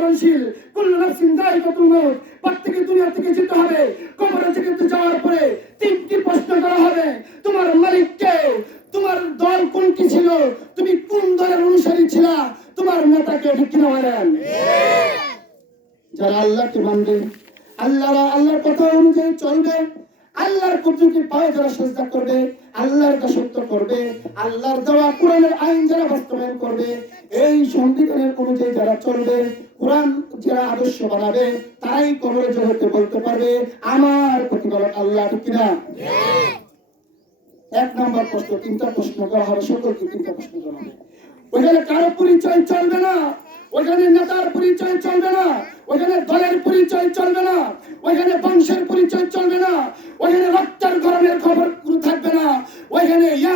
মরণশীল, কুল্লু নাফসিন যায়িকাতুল মাউত, প্রত্যেকে দুনিয়া থেকে যেতে হবে। কবরে যেতে যাওয়ার পরে তিনটি প্রশ্ন করা হবে, তোমার মালিক কে, তোমার দল কোনটি ছিল, তুমি কোন দলের অনুসারী ছিলা, তোমার নেতাকে ঠিক কিনা বলেন। যারা আল্লাহকে মানবে, আল্লাহর কথা অনুযায়ী চলবে, আল্লাহর কুদরতের পায়ে যারা সিজদা করবে, আল্লাহর দাসত্ব করবে, আল্লাহর দেওয়া কোরআনের আইন যারা বাস্তবায়ন করবে, এই সংবিধানের অনুযায়ী যারা চলবে, কোরআন যারা আদর্শ বানাবে, তারাই কবরে জগতে বলতে পারবে আমার প্রতিপালক আল্লাহ, ঠিক কিনা। এক নম্বর প্রশ্ন, তিনটা প্রশ্ন করা হবে, সকলকে তিনটা প্রশ্ন করা হবে। ওইখানে কারো পরিচয় চলবে না, ওইখানে নেতার পরিচয় চলবে না, ওইখানে দলের পরিচয় চলবে না, ওইখানে বংশের পরিচয় চলবে না, ওইখানে রক্তের গরমের খবর থাকবে না, ওইখানে ইয়া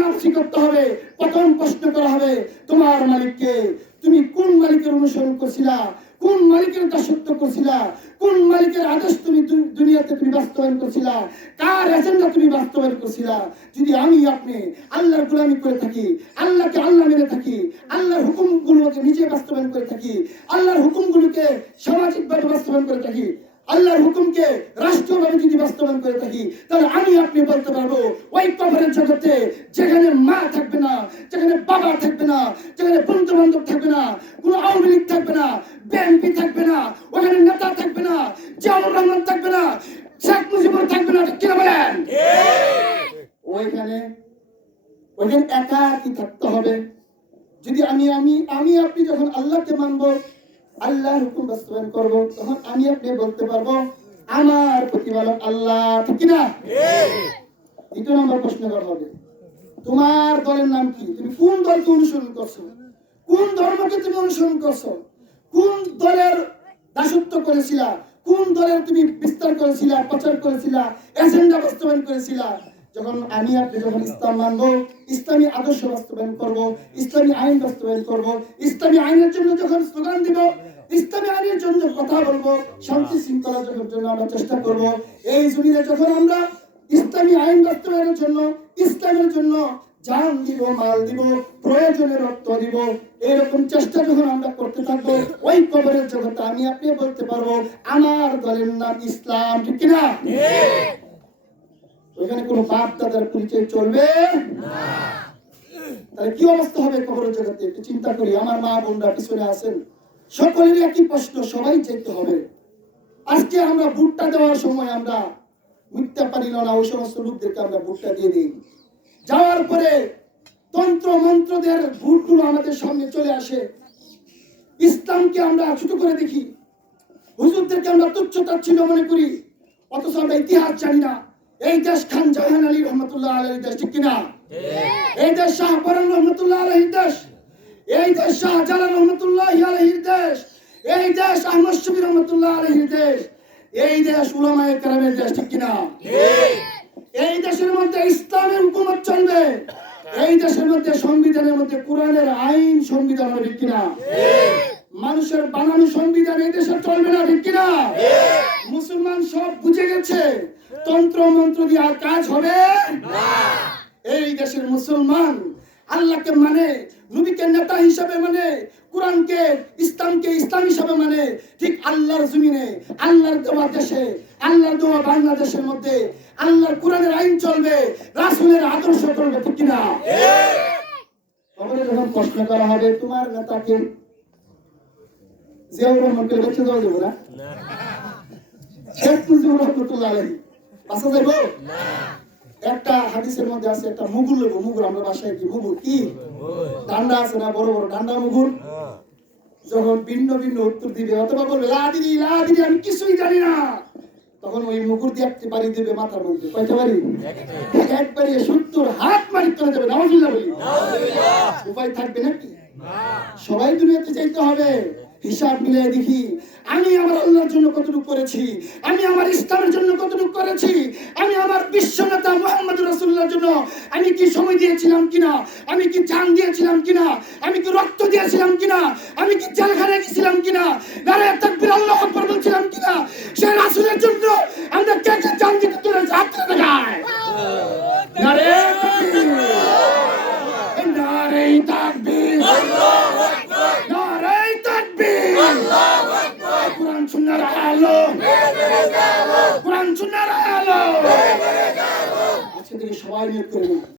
নাফসি করতে হবে। প্রথম প্রশ্ন করা হবে, তোমার মালিককে, তুমি কোন মালিকের অনুসরণ করছিলা, কোন মালিকের দাসত্ব করছিলা, কোন মালিকের আদেশ তুমি দুনিয়াতে তুমি বাস্তবায়ন করছিলা, কার এজেন্ডা তুমি বাস্তবায়ন করছিলা। যদি আমি আপনি আল্লাহর গোলামি করে থাকি, আল্লাহকে আল্লাহ মেনে থাকি, আল্লাহর হুকুমগুলোকে নিজে বাস্তবায়ন করে থাকি, আল্লাহর হুকুমগুলোকে সামাজিকভাবে বাস্তবায়ন করে থাকি, আল্লাহর হুকুমকে রাষ্ট্রীয়ভাবে যদি বাস্তবায়ন করে থাকি, তাহলে আমি আপনি বলতে পারবো ওই কবরের জগতে যেখানে মা থাকবে না, যেখানে বাবা থাকবে না, যেখানে বন্ধু বান্ধব থাকবে না, কোন আওয়ামী লীগ থাকবে না, বিএনপি থাকবে না, ওখানে নেতা থাকবে না, জিয়াউর রহমান থাকবে না, শেখ মুজিবুর থাকবে না, ঠিক কিনা বলেন। ওইখানে একাকী থাকতে হবে। যদি আমি আপনি যখন আল্লাহকে মানবো, আল্লাহর হুকুম বাস্তবায়ন করব, তখন আমি আপনি বলতে পারবো আমার প্রতিপালক আল্লাহ, ঠিক কিনা। দ্বিতীয় নম্বর প্রশ্ন করা হবে, তোমার দলের নাম কি, তুমি কোন দলকে অনুসরণ করছো, কোন ধর্মকে তুমি অনুসরণ করছো, কোন দলের দাসত্ব করেছিলা, কোন দলের তুমি বিস্তার করেছিলা, প্রচার করেছিলা, এজেন্ডা বাস্তবায়ন করেছিলা। যখন আমি আপনি যখন ইসলাম মানবো, ইসলামী আদর্শ বাস্তবায়ন করব, ইসলামী আইন বাস্তবায়ন করব, ইসলামী আইনের জন্য যখন স্লোগান দিব, ইসলামী আইনের জন্য কথা বলবো, শান্তি শৃঙ্খলার জন্য আমরা চেষ্টা করব, এই জমিনে যখন আমরা ইসলামী আইন বাস্তবায়নের জন্য, ইসলামের জন্য জান দিব, মাল দিব, প্রয়োজনে রক্ত দিব, এরকম চেষ্টা যখন আমরা করতে থাকবো, ওই কবরের জগতে আমি আপনি বলতে পারবো আমার দলের নাম ইসলাম, ঠিক কিনা। ওইখানে কোনো বাপ দাদার পরিচয় চলবে না। তাহলে কি অবস্থা হবে কবরের জগতে, একটু চিন্তা করি। আমার মা বোনরা পিছনে আছেন, সকলেরই একই প্রশ্ন, সবাই যেতে হবে। আজকে আমরা ভোটটা দেওয়ার সময় আমরা মিথ্যা পারি না, ওই সমস্ত লোকদেরকে আমরা ভোটটা দিয়ে দিই। যাওয়ার পরে তন্ত্র মন্ত্রদের ভোটগুলো আমাদের সামনে চলে আসে, ইসলামকে আমরা ছোট করে দেখি, হুজুরদেরকে আমরা তুচ্ছ তাচ্ছিল্য মনে করি, অথচ আমরা ইতিহাস জানি না। এই দেশ খান জাহান আলী রহমতুল্লাহ আলাইহির দেশ, ঠিক কিনা। এই দেশ শাহ পরান রহমতুল্লাহ আলাইহির দেশ, এই দেশ শাহ জালাল রহমতুল্লাহ আলাইহির দেশ, এই দেশ আহমদ শফি রহমতুল্লাহ আলাইহির দেশ, এই দেশ উলামায়ে কেরামের দেশ, ঠিক কিনা। এই দেশের মধ্যে ইসলামের হুকুমত চলবে, এই দেশের মধ্যে সংবিধানের মধ্যে কোরআনের আইন সংবিধান হবে, ঠিক কিনা। মানুষের বানানো সংবিধান এই দেশে চলবে না, ঠিক কিনা। মুসলমান সব বুঝে গেছে, তন্ত্র মন্ত্র দিয়ে আর কাজ হবে না। এই দেশের মুসলমান আল্লাহকে মানে, নবীকে নেতা হিসাবে মানে, কোরআনকে ইসলামকে ইসলাম হিসাবে মানে, ঠিক আল্লাহর জমিনে, আল্লাহর দেওয়া দেশে, আল্লাহর দেওয়া বাংলাদেশের মধ্যে আল্লাহর কোরআনের আইন চলবে, রাসূলের আদর্শ চলবে, ঠিক কিনা। কবরে যখন প্রশ্ন করা হবে তোমার নেতাকে, জিয়াউর রহমানকে বেঁচে দেওয়া যাবে না, শেখ মুজিবুর রহমতুল্লাহ আলাইহি বাঁচা যাবে না। একটা হাদিসের মধ্যে আছে একটা মুগুর লেবু, মুগুর আমরা বাসায় কি মুগুর, কি ডান্ডা আছে না, বড় বড় ডান্ডা মুগুর, যখন ভিন্ন ভিন্ন উত্তর দিবে অথবা বলবে লা দিদি আমি কিছুই জানি না, তখন ওই মুগুর দিয়ে একটি বাড়ি দিবে মাথার মধ্যে। কয়টা বাড়ি? একবারে 70 হাত মারি করে দেবে। নাউজুবিল্লাহ বলি, উপায় থাকবে নাকি? সবাই দুনিয়াতে যাইতে হবে, হিসাব মিলিয়ে দেখি আমি আমার আল্লাহর জন্য কতটুকু করেছি, আমি আমার ইসলামের জন্য কতটুকু করেছি, আমি আমার বিশ্বনেতা মুহাম্মদ রাসূলুল্লাহর জন্য আমি কি সময় দিয়েছিলাম কিনা, আমি কি জান দিয়েছিলাম কিনা, আমি কি রক্ত দিয়েছিলাম কিনা, আমি কি জেলখানায় গেছিলাম কিনা, নারে তাকবীর আল্লাহু আকবার বলছিলাম কিনা, সেই রাসূলের জন্য আমরা কে কে জান দিতে চলেছি, হাত তুলে দেখায়। নারে তাকবীর, নারে তাকবীর, আল্লাহু আকবার, নারে তাকবীর। আলো, কোরআন সুন্নাহর আলো। আজকে থেকে সবাই নিয়োগ করে নিন।